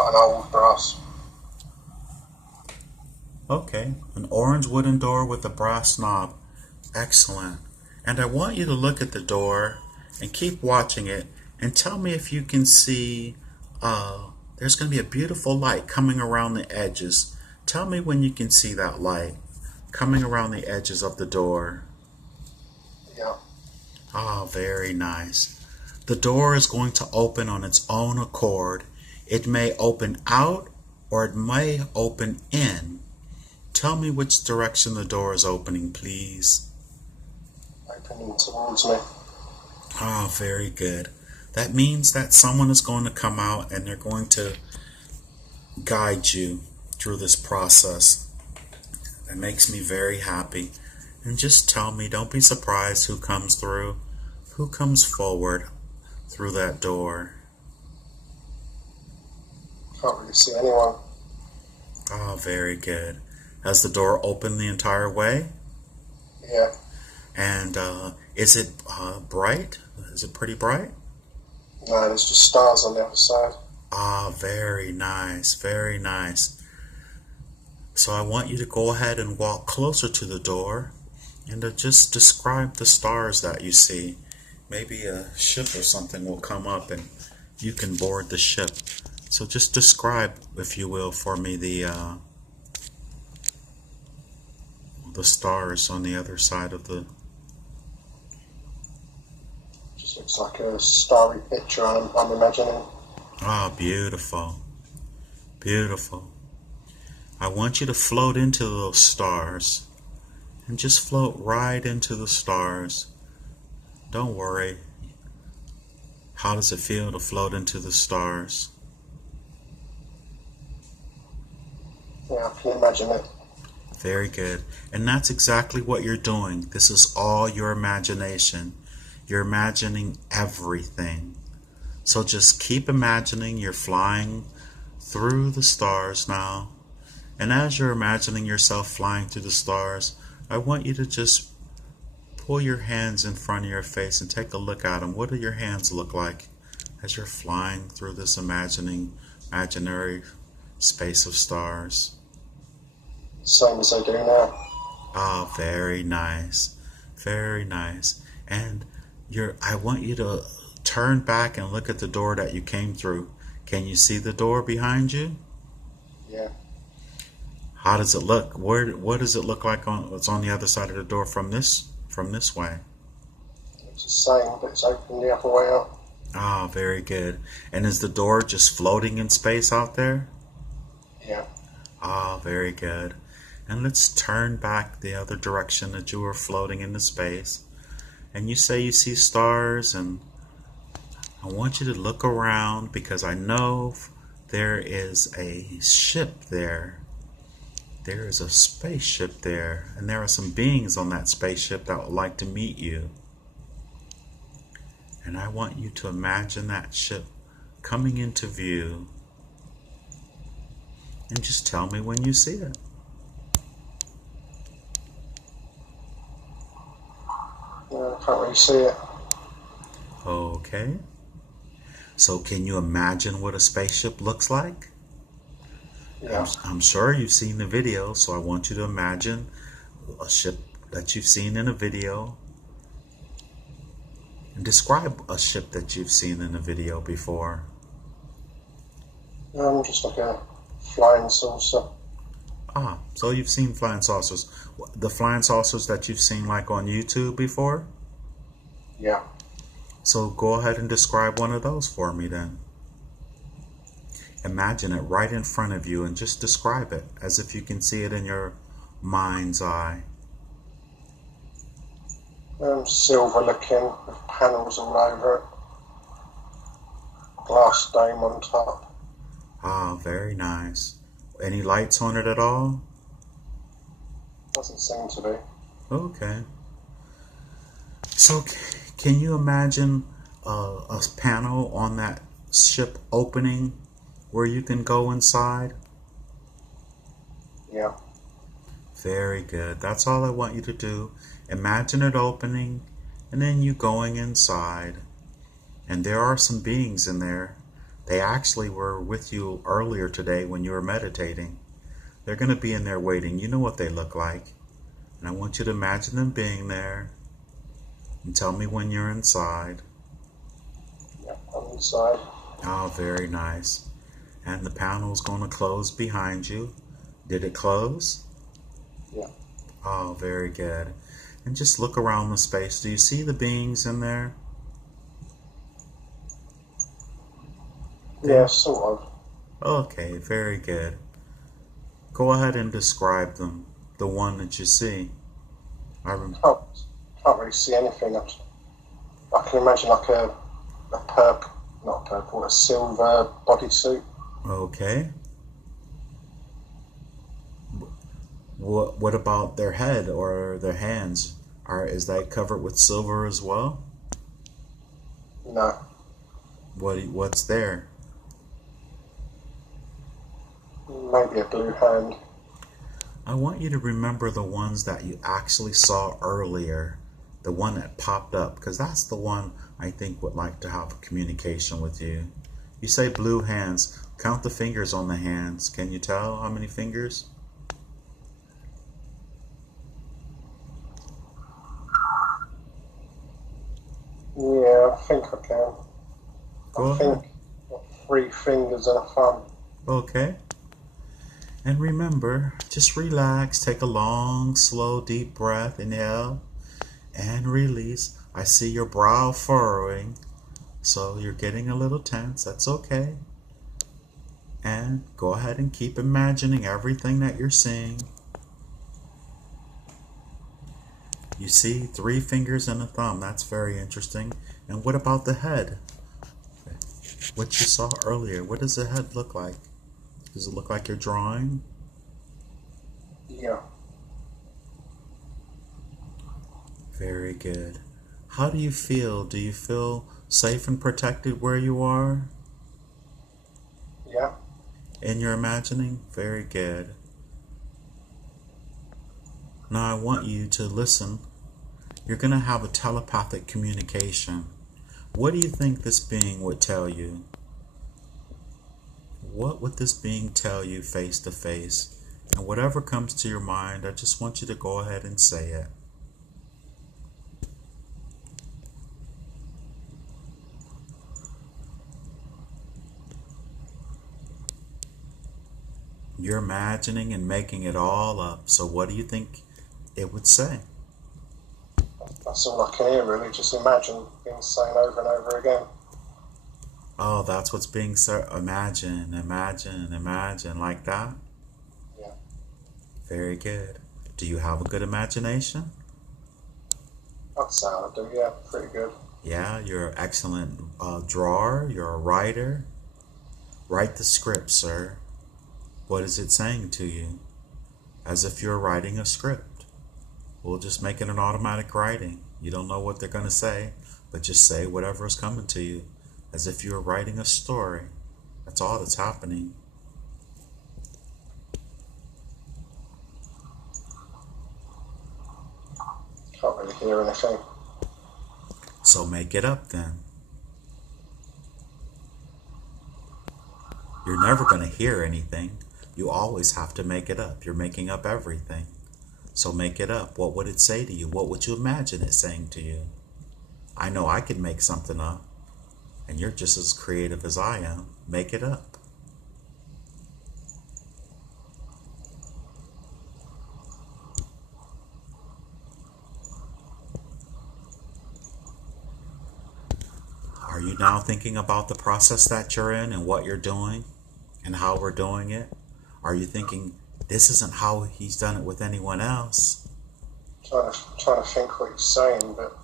Like an old brass. Okay, an orange wooden door with a brass knob. Excellent. And I want you to look at the door and keep watching it and tell me if you can see there's going to be a beautiful light coming around the edges. Tell me when you can see that light coming around the edges of the door. Yeah. Ah, very nice. The door is going to open on its own accord. It may open out or it may open in. Tell me which direction the door is opening, please. Opening towards me. Ah, very good. That means that someone is going to come out and they're going to guide you through this process. That makes me very happy. And just tell me, don't be surprised who comes through, who comes forward through that door. Can't really see anyone. Ah, very good. Has the door opened the entire way? Yeah. And is it bright? Is it pretty bright? No, there's just stars on the other side. Ah, very nice, very nice. So I want you to go ahead and walk closer to the door and to just describe the stars that you see. Maybe a ship or something will come up and you can board the ship. So just describe, if you will, for me the stars on the other side of the... Just looks like a starry picture I'm imagining. Ah, beautiful, beautiful. I want you to float into those stars and just float right into the stars. Don't worry. How does it feel to float into the stars? Yeah, I can imagine it. Very good. And that's exactly what you're doing. This is all your imagination. You're imagining everything. So just keep imagining you're flying through the stars now. And as you're imagining yourself flying through the stars, I want you to just pull your hands in front of your face and take a look at them. What do your hands look like as you're flying through this imaginary space of stars? Same as I do now. Ah, very nice. Very nice. And I want you to turn back and look at the door that you came through. Can you see the door behind you? Yeah. How does it look? What does it look like what's on the other side of the door from this way? It's the same, but it's open the other way up. Ah, very good. And is the door just floating in space out there? Yeah. Ah, very good. And let's turn back the other direction that you were floating into space. And you say you see stars, and I want you to look around because I know there is a ship there. There is a spaceship there, and there are some beings on that spaceship that would like to meet you. And I want you to imagine that ship coming into view. And just tell me when you see it. Yeah, I can't really see it. Okay. So can you imagine what a spaceship looks like? Yeah. I'm sure you've seen the video, so I want you to imagine a ship that you've seen in a video. And describe a ship that you've seen in a video before. Just like a flying saucer. Ah, so you've seen flying saucers. The flying saucers that you've seen like on YouTube before? Yeah. So go ahead and describe one of those for me then. Imagine it right in front of you and just describe it as if you can see it in your mind's eye. Silver looking with panels all over it. Glass dome on top. Ah, very nice. Any lights on it at all? Doesn't seem to be. Okay. So can you imagine a panel on that ship opening where you can go inside? Yeah. Very good. That's all I want you to do. Imagine it opening and then you going inside. And there are some beings in there They actually were with you earlier today when you were meditating. They're going to be in there waiting. You know what they look like. And I want you to imagine them being there and tell me when you're inside. Yeah, I'm inside. Oh, very nice. And the panel's going to close behind you. Did it close? Yeah. Oh, very good. And just look around the space. Do you see the beings in there? Yeah, sort of. Okay, very good. Go ahead and describe them, the one that you see. Can't really see anything. I can imagine like a purple, not purple, a silver bodysuit. Okay. What about their head or their hands? Is that covered with silver as well? No. What's there? Maybe a blue hand. I want you to remember the ones that you actually saw earlier, the one that popped up, because that's the one I think would like to have a communication with you. You say blue hands. Count the fingers on the hands. Can you tell how many fingers? Yeah, I think I can. Go I ahead. think 3 fingers and a thumb. Okay. And remember, just relax. Take a long, slow, deep breath. Inhale and release. I see your brow furrowing, so you're getting a little tense. That's okay. And go ahead and keep imagining everything that you're seeing. You see 3 fingers and a thumb. That's very interesting. And what about the head? What you saw earlier. What does the head look like? Does it look like you're drawing? Yeah. Very good. How do you feel? Do you feel safe and protected where you are? Yeah. In your imagining? Very good. Now I want you to listen. You're going to have a telepathic communication. What do you think this being would tell you? What would this being tell you face to face? And whatever comes to your mind, I just want you to go ahead and say it. You're imagining and making it all up. So what do you think it would say? That's all I can hear, really. Just imagine being saying over and over again. Oh, that's what's being said. Imagine, imagine, imagine, like that? Yeah. Very good. Do you have a good imagination? I'd say I do, yeah. Pretty good. Yeah, you're an excellent drawer. You're a writer. Write the script, sir. What is it saying to you? As if you're writing a script. We'll just make it an automatic writing. You don't know what they're going to say, but just say whatever is coming to you. As if you were writing a story. That's all that's happening. Can't really hear anything. So make it up then. You're never going to hear anything. You always have to make it up. You're making up everything. So make it up. What would it say to you? What would you imagine it saying to you? I know I could make something up. And you're just as creative as I am. Make it up. Are you now thinking about the process that you're in and what you're doing and how we're doing it? Are you thinking, this isn't how he's done it with anyone else? Trying to think what he's saying, but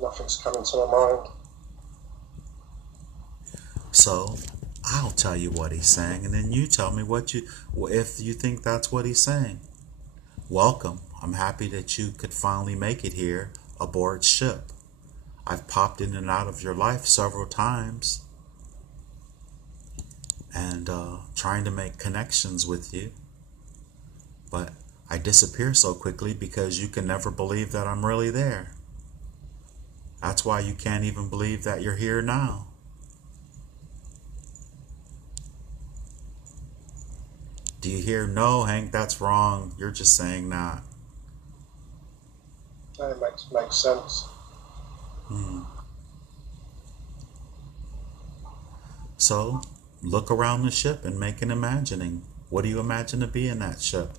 nothing's coming to my mind. So I'll tell you what he's saying, and then you tell me if you think that's what he's saying. Welcome. I'm happy that you could finally make it here aboard ship. I've popped in and out of your life several times and trying to make connections with you, but I disappear so quickly because you can never believe that I'm really there. That's why you can't even believe that you're here now. Do you hear, no, Hank, that's wrong? You're just saying that. It makes sense. So look around the ship and make an imagining. What do you imagine to be in that ship?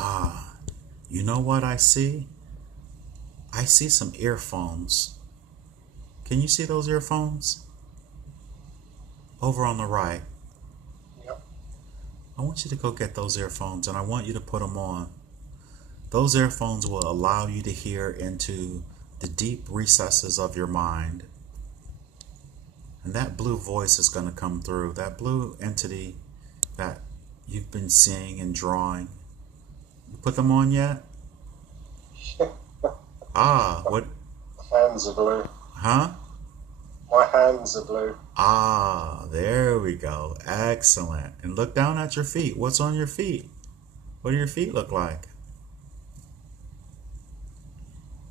Ah, you know what I see? I see some earphones. Can you see those earphones? Over on the right. Yep. I want you to go get those earphones and I want you to put them on. Those earphones will allow you to hear into the deep recesses of your mind. And that blue voice is going to come through. That blue entity that you've been seeing and drawing. You put them on yet? Ah, what? Hands are blue. Huh? My hands are blue. Ah, there we go. Excellent. And look down at your feet. What's on your feet? What do your feet look like?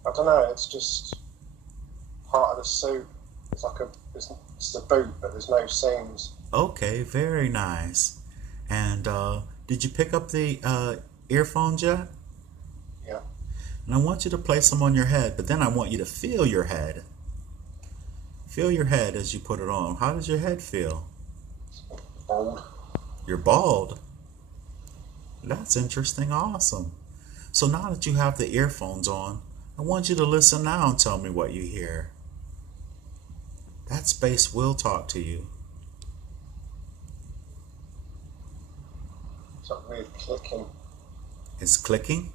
I don't know. It's just part of the suit. It's like it's the boot, but there's no seams. Okay, very nice. And did you pick up the earphones yet? Yeah. And I want you to place them on your head, but then I want you to feel your head. Feel your head as you put it on. How does your head feel? Bald. You're bald. That's interesting. Awesome. So now that you have the earphones on, I want you to listen now and tell me what you hear. That space will talk to you. It's like weird clicking. It's clicking.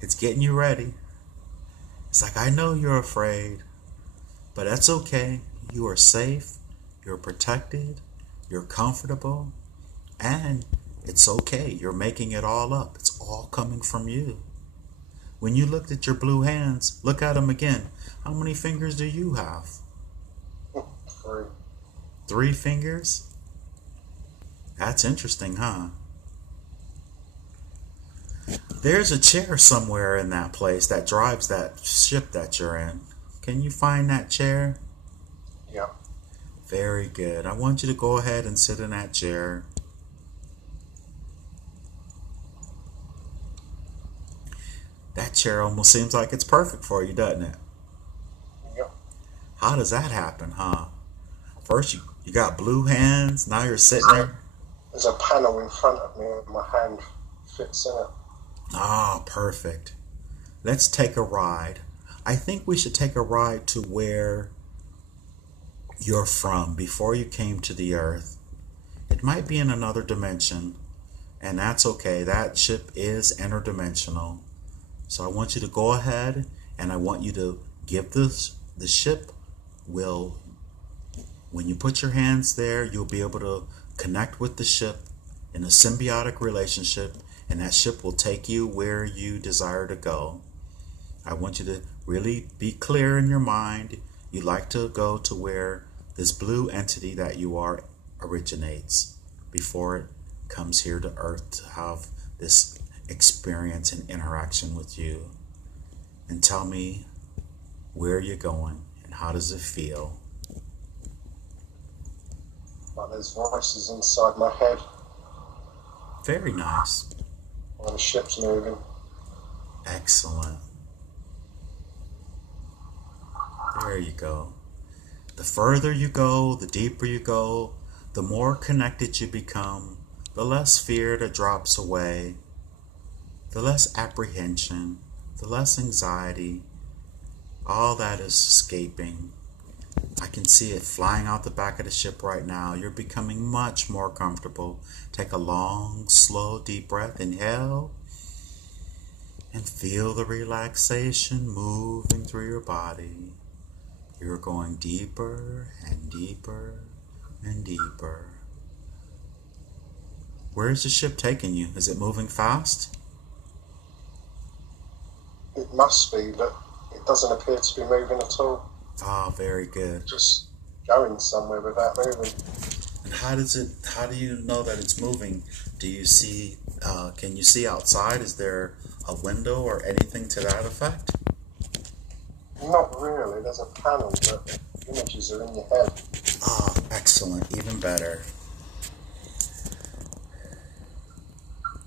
It's getting you ready. It's like, I know you're afraid, but that's okay. You are safe, you're protected, you're comfortable, and it's okay. You're making it all up. It's all coming from you. When you looked at your blue hands, look at them again. How many fingers do you have? 3. 3 fingers? That's interesting, huh? There's a chair somewhere in that place that drives that ship that you're in. Can you find that chair? Yeah. Very good. I want you to go ahead and sit in that chair. That chair almost seems like it's perfect for you, doesn't it? Yep. How does that happen, huh? First you got blue hands, now you're sitting there. There's a panel in front of me and my hand fits in it. Ah, perfect. Let's take a ride. I think we should take a ride to where you're from before you came to the earth. It might be in another dimension, and that's okay. That ship is interdimensional. So I want you to go ahead and I want you to give the ship will, when you put your hands there, you'll be able to connect with the ship in a symbiotic relationship, and that ship will take you where you desire to go. I want you to really be clear in your mind. You'd like to go to where this blue entity that you are originates before it comes here to Earth to have this experience and interaction with you. And tell me where you're going and how does it feel? Like there's voices inside my head Very nice. while the ship's moving. Excellent. There you go. The further you go, the deeper you go, the more connected you become, the less fear that drops away, the less apprehension, the less anxiety. All that is escaping. I can see it flying out the back of the ship right now. You're becoming much more comfortable. Take a long, slow, deep breath. Inhale. And feel the relaxation moving through your body. You're going deeper and deeper and deeper. Where is the ship taking you? Is it moving fast? It must be, but it doesn't appear to be moving at all. Ah, very good. Just going somewhere without moving. And how do you know that it's moving? Do you see, can you see outside? Is there a window or anything to that effect? Not really. There's a panel, but images are in your head. Ah, excellent. Even better.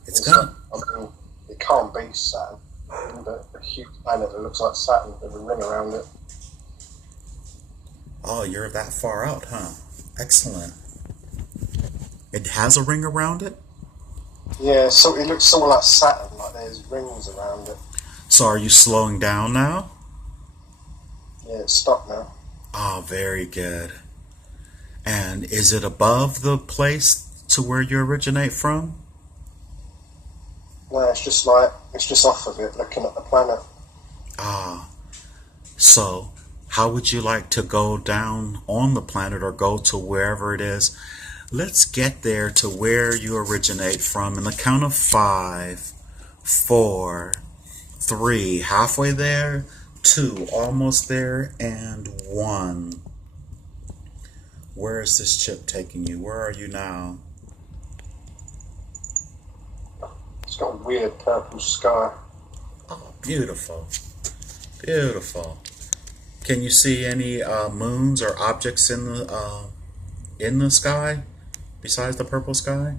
It's It's like, gonna. I mean, it can't be Saturn, but a huge planet that looks like Saturn with a ring around it. Oh, you're that far out, huh? Excellent. It has a ring around it? Yeah, so it looks sort of like Saturn, like there's rings around it. So are you slowing down now? Yeah, it's stopped now. Oh, very good. And is it above the place to where you originate from? No, it's just off of it, looking at the planet. Ah, so how would you like to go down on the planet or go to wherever it is? Let's get there to where you originate from in the count of 5, 4, 3, halfway there, 2, almost there, and 1. Where is this chip taking you? Where are you now? It's got a weird purple sky. Oh, beautiful. Beautiful. Can you see any moons or objects in the sky besides the purple sky?